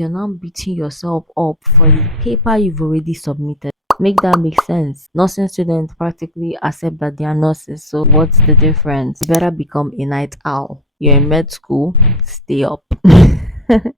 you're now beating yourself up for the paper you've already submitted. Make that make sense? Nursing students practically accept that they are nurses, so what's the difference? You better become a night owl. You're in med school, stay up.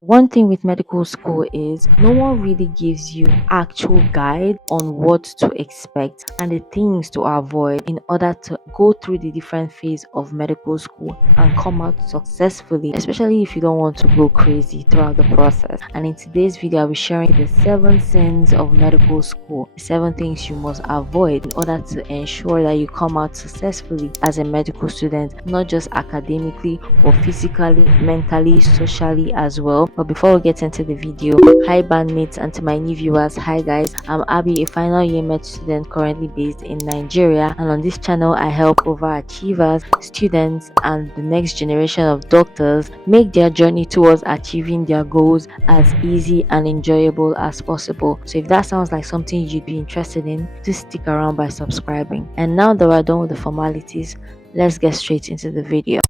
One thing with medical school is no one really gives you actual guide on what to expect and the things to avoid in order to go through the different phase of medical school and come out successfully, especially if you don't want to go crazy throughout the process. And in today's video, I'll be sharing the 7 sins of medical school, the 7 things you must avoid in order to ensure that you come out successfully as a medical student, not just academically but physically, mentally, socially as well. But before we get into the video, hi bandmates, and to my new viewers, hi guys, I'm Abby, a final year med student currently based in Nigeria, and on this channel I help overachievers, students, and the next generation of doctors make their journey towards achieving their goals as easy and enjoyable as possible. So if that sounds like something you'd be interested in, just stick around by subscribing. And now that we're done with the formalities, let's get straight into the video.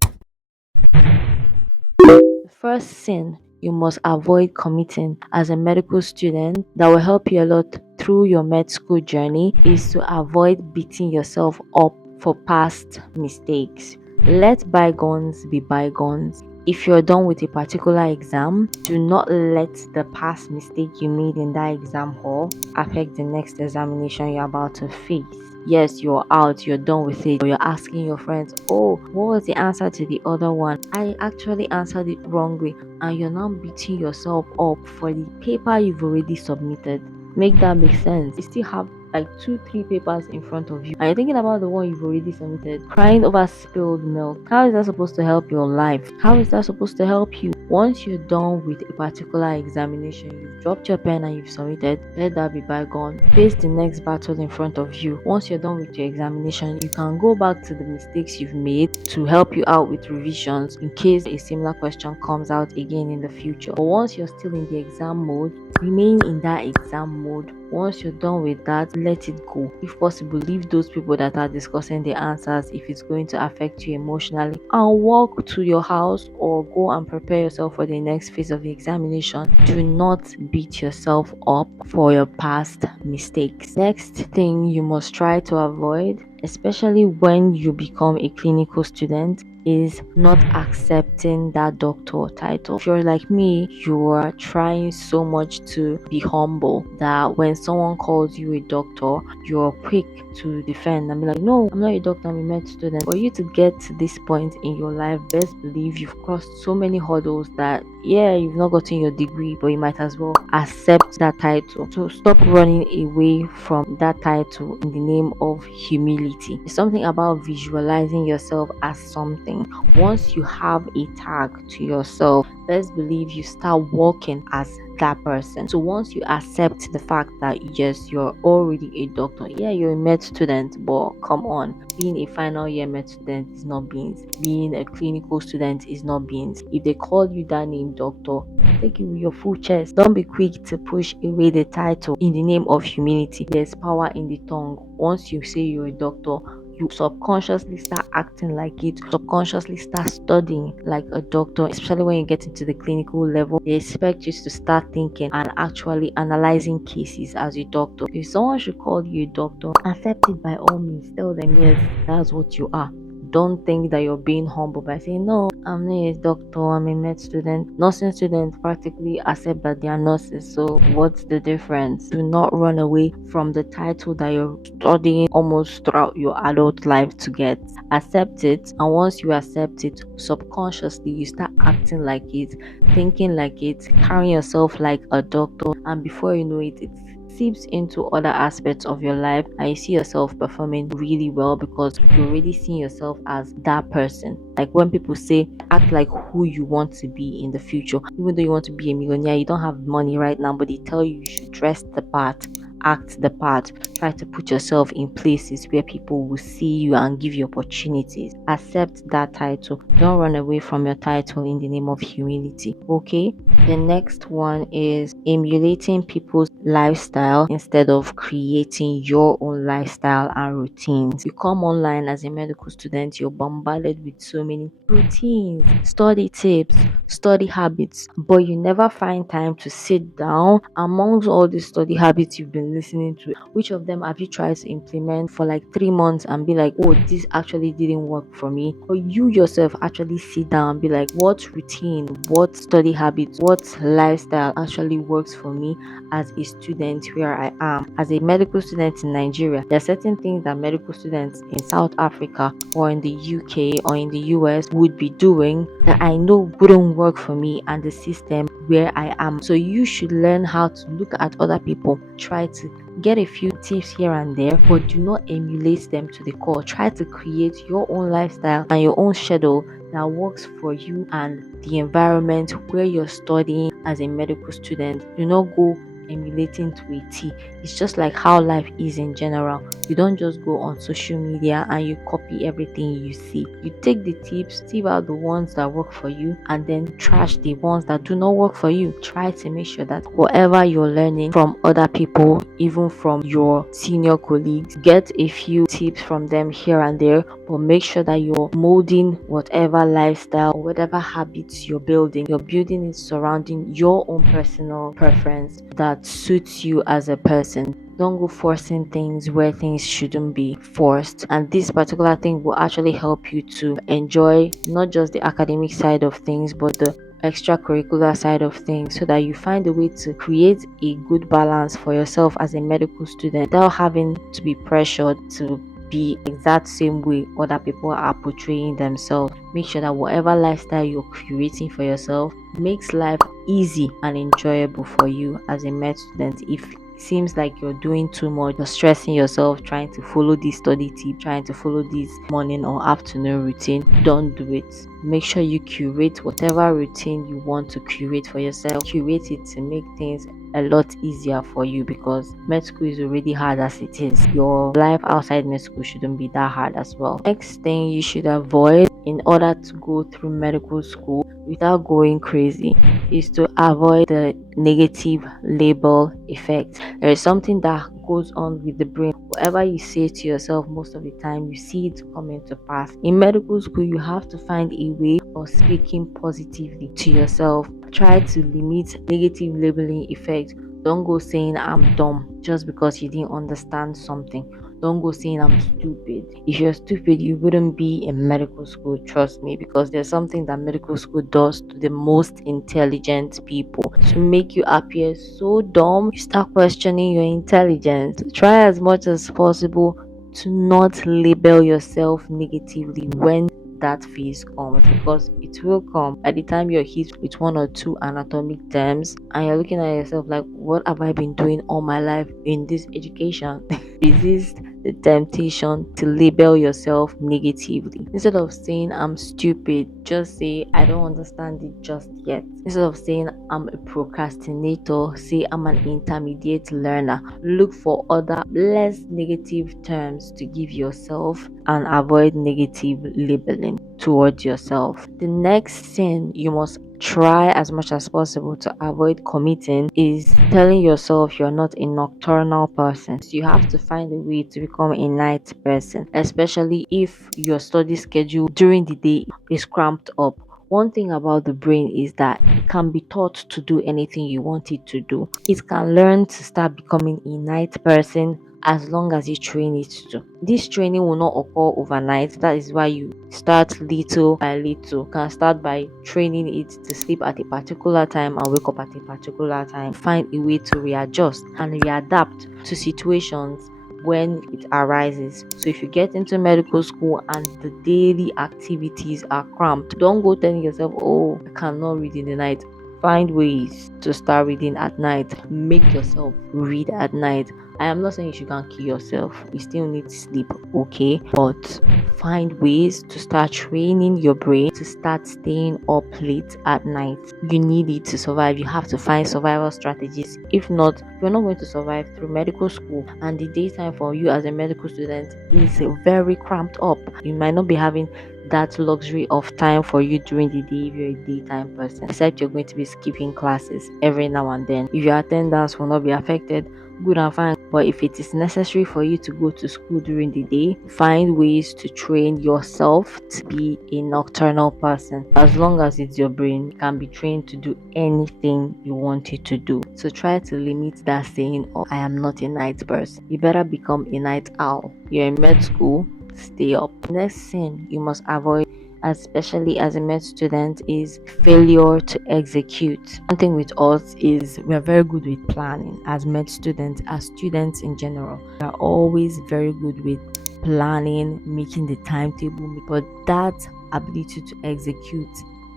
The first sin you must avoid committing as a medical student that will help you a lot through your med school journey is to avoid beating yourself up for past mistakes. Let bygones be bygones. If you're done with a particular exam, do not let the past mistake you made in that exam hall affect the next examination you're about to face. Yes, you're out, you're done with it, or you're asking your friends, oh, what was the answer to the other one? I actually answered it wrongly, and you're now beating yourself up for the paper you've already submitted. Make that make sense? You still have like 2-3 papers in front of you and you're thinking about the one you've already submitted, crying over spilled milk. How is that supposed to help your life? How is that supposed to help you? Once you're done with a particular examination, you've dropped your pen and you've submitted, let that be bygone. Face the next battle in front of you. Once you're done with your examination, you can go back to the mistakes you've made to help you out with revisions in case a similar question comes out again in the future. But once you're still in the exam mode, remain in that exam mode. Once you're done with that, let it go. If possible, leave those people that are discussing the answers if it's going to affect you emotionally, and walk to your house or go and prepare yourself for the next phase of the examination. Do not beat yourself up for your past mistakes. Next thing you must try to avoid, especially when you become a clinical student, is not accepting that doctor title. If you're like me, you are trying so much to be humble that when someone calls you a doctor, you're quick to defend and be like, no, I'm not a doctor, I'm a med student. For you to get to this point in your life, best believe you've crossed so many hurdles that you've not gotten your degree, but you might as well accept that title. So stop running away from that title in the name of humility. It's something about visualizing yourself as something. Once you have a tag to yourself, best believe you start walking as that person. So once you accept the fact that yes, you're already a doctor, you're a med student, but come on, being a final year med student is not beans. Being a clinical student is not beans. If they call you that name doctor, take it with your full chest. Don't be quick to push away the title in the name of humility. There's power in the tongue. Once you say you're a doctor, you subconsciously start acting like it, subconsciously start studying like a doctor. Especially when you get into the clinical level, they expect you to start thinking and actually analyzing cases as a doctor. If someone should call you a doctor, accept it by all means. Tell them yes, that's what you are. Don't think that you're being humble by saying, no, I'm not a doctor, I'm a med student. Nursing students practically accept that they are nurses, so what's the difference? Do not run away from the title that you're studying almost throughout your adult life to get. Accept it, and once you accept it, subconsciously you start acting like it, thinking like it, carrying yourself like a doctor, and before you know it, it's seeps into other aspects of your life and you see yourself performing really well because you already see yourself as that person. Like when people say act like who you want to be in the future, even though you want to be a millionaire, you don't have money right now, but they tell you you should dress the part, act the part. Try to put yourself in places where people will see you and give you opportunities. Accept that title. Don't run away from your title in the name of humility. Okay? The next one is emulating people's lifestyle instead of creating your own lifestyle and routines. You come online as a medical student, you're bombarded with so many routines, study tips, study habits, but you never find time to sit down. Amongst all the study habits you've been listening to, which of them have you tried to implement for like 3 months and be like, oh, this actually didn't work for me? Or you yourself actually sit down and be like, what routine, what study habits, what lifestyle actually works for me as a student where I am? As a medical student in Nigeria, there are certain things that medical students in South Africa or in the UK or in the US would be doing that I know wouldn't work for me and the system where I am. So you should learn how to look at other people, try to get a few tips here and there, but do not emulate them to the core. Try to create your own lifestyle and your own schedule that works for you and the environment where you're studying as a medical student. Do not go emulating to a T. It's just like how life is in general. You don't just go on social media and you copy everything you see. You take the tips, see out the ones that work for you, and then trash the ones that do not work for you. Try to make sure that whatever you're learning from other people, even from your senior colleagues, get a few tips from them here and there, but make sure that you're molding whatever lifestyle, whatever habits you're building it surrounding your own personal preference that suits you as a person. Don't go forcing things where things shouldn't be forced. And this particular thing will actually help you to enjoy not just the academic side of things, but the extracurricular side of things, so that you find a way to create a good balance for yourself as a medical student without having to be pressured to be exact same way other people are portraying themselves. Make sure that whatever lifestyle you're creating for yourself makes life easy and enjoyable for you as a med student. If it seems like you're doing too much, you're stressing yourself trying to follow this study tip, trying to follow this morning or afternoon routine, don't do it. Make sure you curate whatever routine you want to curate for yourself. Curate it to make things a lot easier for you, because med school is already hard as it is. Your life outside med school shouldn't be that hard as well. Next thing you should avoid in order to go through medical school without going crazy is to avoid the negative label effect. There is something that goes on with the brain. Whatever you say to yourself, most of the time you see it coming to pass. In medical school, you have to find a way of speaking positively to yourself. Try to limit negative labeling effect. Don't go saying I'm dumb just because you didn't understand something. Don't go saying I'm stupid. If you're stupid, you wouldn't be in medical school, trust me, because there's something that medical school does to the most intelligent people to make you appear so dumb. You start questioning your intelligence. Try as much as possible to not label yourself negatively when that phase comes, because it will come. By the time you're hit with one or two anatomic terms and you're looking at yourself like, what have I been doing all my life in this education? Resist the temptation to label yourself negatively. Instead of saying I'm stupid, just say I don't understand it just yet. Instead of saying I'm a procrastinator, say I'm an intermediate learner. Look for other less negative terms to give yourself and avoid negative labeling towards yourself. The next thing you must try as much as possible to avoid committing is telling yourself you're not a nocturnal person. So you have to find a way to become a night person, especially if your study schedule during the day is cramped up. One thing about the brain is that it can be taught to do anything you want it to do. It can learn to start becoming a night person as long as you train it to. This training will not occur overnight. That is why you start little by little. You can start by training it to sleep at a particular time and wake up at a particular time. Find a way to readjust and readapt to situations when it arises. So if you get into medical school and the daily activities are cramped, don't go telling yourself, oh, I cannot read in the night. Find ways to start reading at night. Make yourself read at night. I am not saying you should go and kill yourself. You still need sleep, okay? But find ways to start training your brain to start staying up late at night. You need it to survive. You have to find survival strategies. If not, you're not going to survive through medical school. And the daytime for you as a medical student is very cramped up. You might not be having that luxury of time for you during the day if you're a daytime person, except you're going to be skipping classes every now and then. If your attendance will not be affected, good and fine. But if it is necessary for you to go to school during the day, find ways to train yourself to be a nocturnal person. As long as it's your brain, it can be trained to do anything you want it to do. So try to limit that saying, oh, I am not a night person. You better become a night owl. You're in med school, stay up. Next sin you must avoid, especially as a med student, is failure to execute. One thing with us is we're very good with planning. As med students, as students in general, we're always very good with planning, making the timetable, but that ability to execute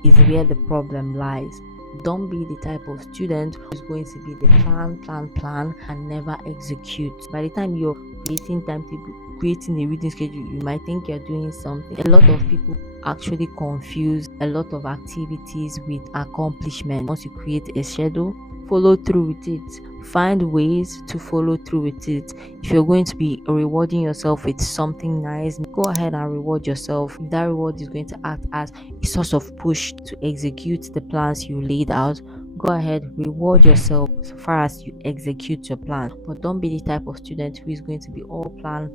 is where the problem lies. Don't be the type of student who's going to be the plan and never execute. By the time you're creating timetable, creating a reading schedule, you might think you're doing something. A lot of people actually confuse a lot of activities with accomplishment. Once you create a schedule, follow through with it. Find ways to follow through with it. If you're going to be rewarding yourself with something nice, go ahead and reward yourself. If that reward is going to act as a source of push to execute the plans you laid out, go ahead, reward yourself so far as you execute your plan. But don't be the type of student who is going to be all plan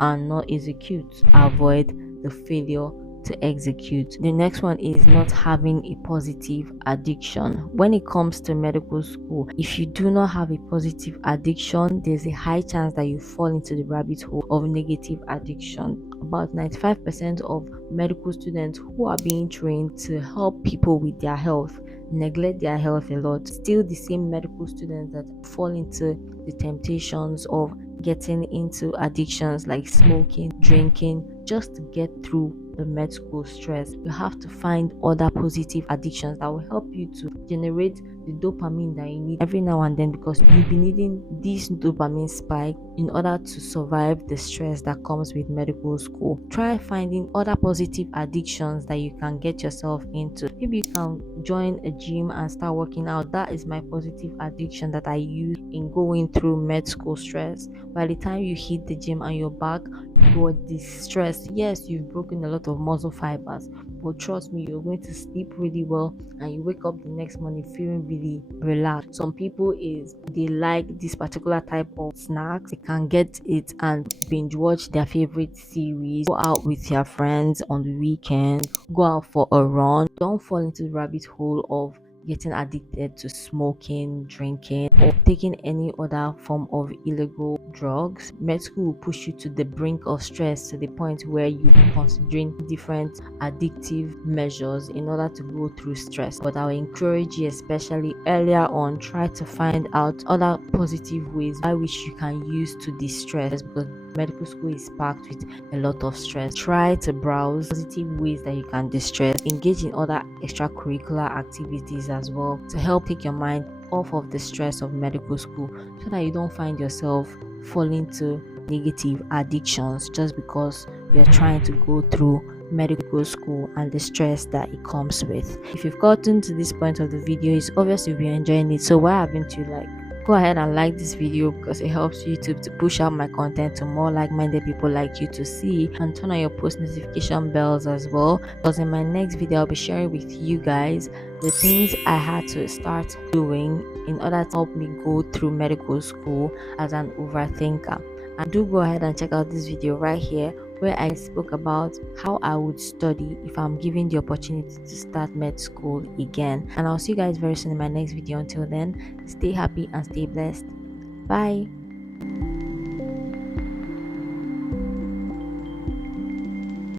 and not execute. Avoid the failure to execute. The next one is not having a positive addiction. When it comes to medical school, if you do not have a positive addiction, there's a high chance that you fall into the rabbit hole of negative addiction. About 95% of medical students who are being trained to help people with their health neglect their health a lot. Still the same medical students that fall into the temptations of getting into addictions like smoking, drinking, just to get through the med school stress. You have to find other positive addictions that will help you to generate the dopamine that you need every now and then, because you'll be needing this dopamine spike in order to survive the stress that comes with medical school. Try finding other positive addictions that you can get yourself into. Maybe you can join a gym and start working out. That is my positive addiction that I use in going through med school stress. By the time you hit the gym and you're back, you're distressed. Yes, you've broken a lot of muscle fibers, but trust me, you're going to sleep really well and you wake up the next morning feeling really relaxed. Some people they like this particular type of snacks. They can get it and binge watch their favorite series, go out with your friends on the weekend, go out for a run. Don't fall into the rabbit hole of getting addicted to smoking, drinking, or taking any other form of illegal drugs. Med school will push you to the brink of stress to the point where you're considering different addictive measures in order to go through stress. But I will encourage you, especially earlier on, try to find out other positive ways by which you can use to distress, because medical school is packed with a lot of stress. Try to browse positive ways that you can distress. Engage in other extracurricular activities as well to help take your mind off of the stress of medical school, so that you don't find yourself falling to negative addictions just because you're trying to go through medical school and the stress that it comes with. If you've gotten to this point of the video, it's obvious you'll be enjoying it. So why haven't you go ahead and like this video, because it helps YouTube to push out my content to more like-minded people like you to see, and turn on your post notification bells as well, because in my next video I'll be sharing with you guys the things I had to start doing in order to help me go through medical school as an overthinker. And do go ahead and check out this video right here, where I spoke about how I would study if I'm given the opportunity to start med school again. And I'll see you guys very soon in my next video. Until then, stay happy and stay blessed. Bye.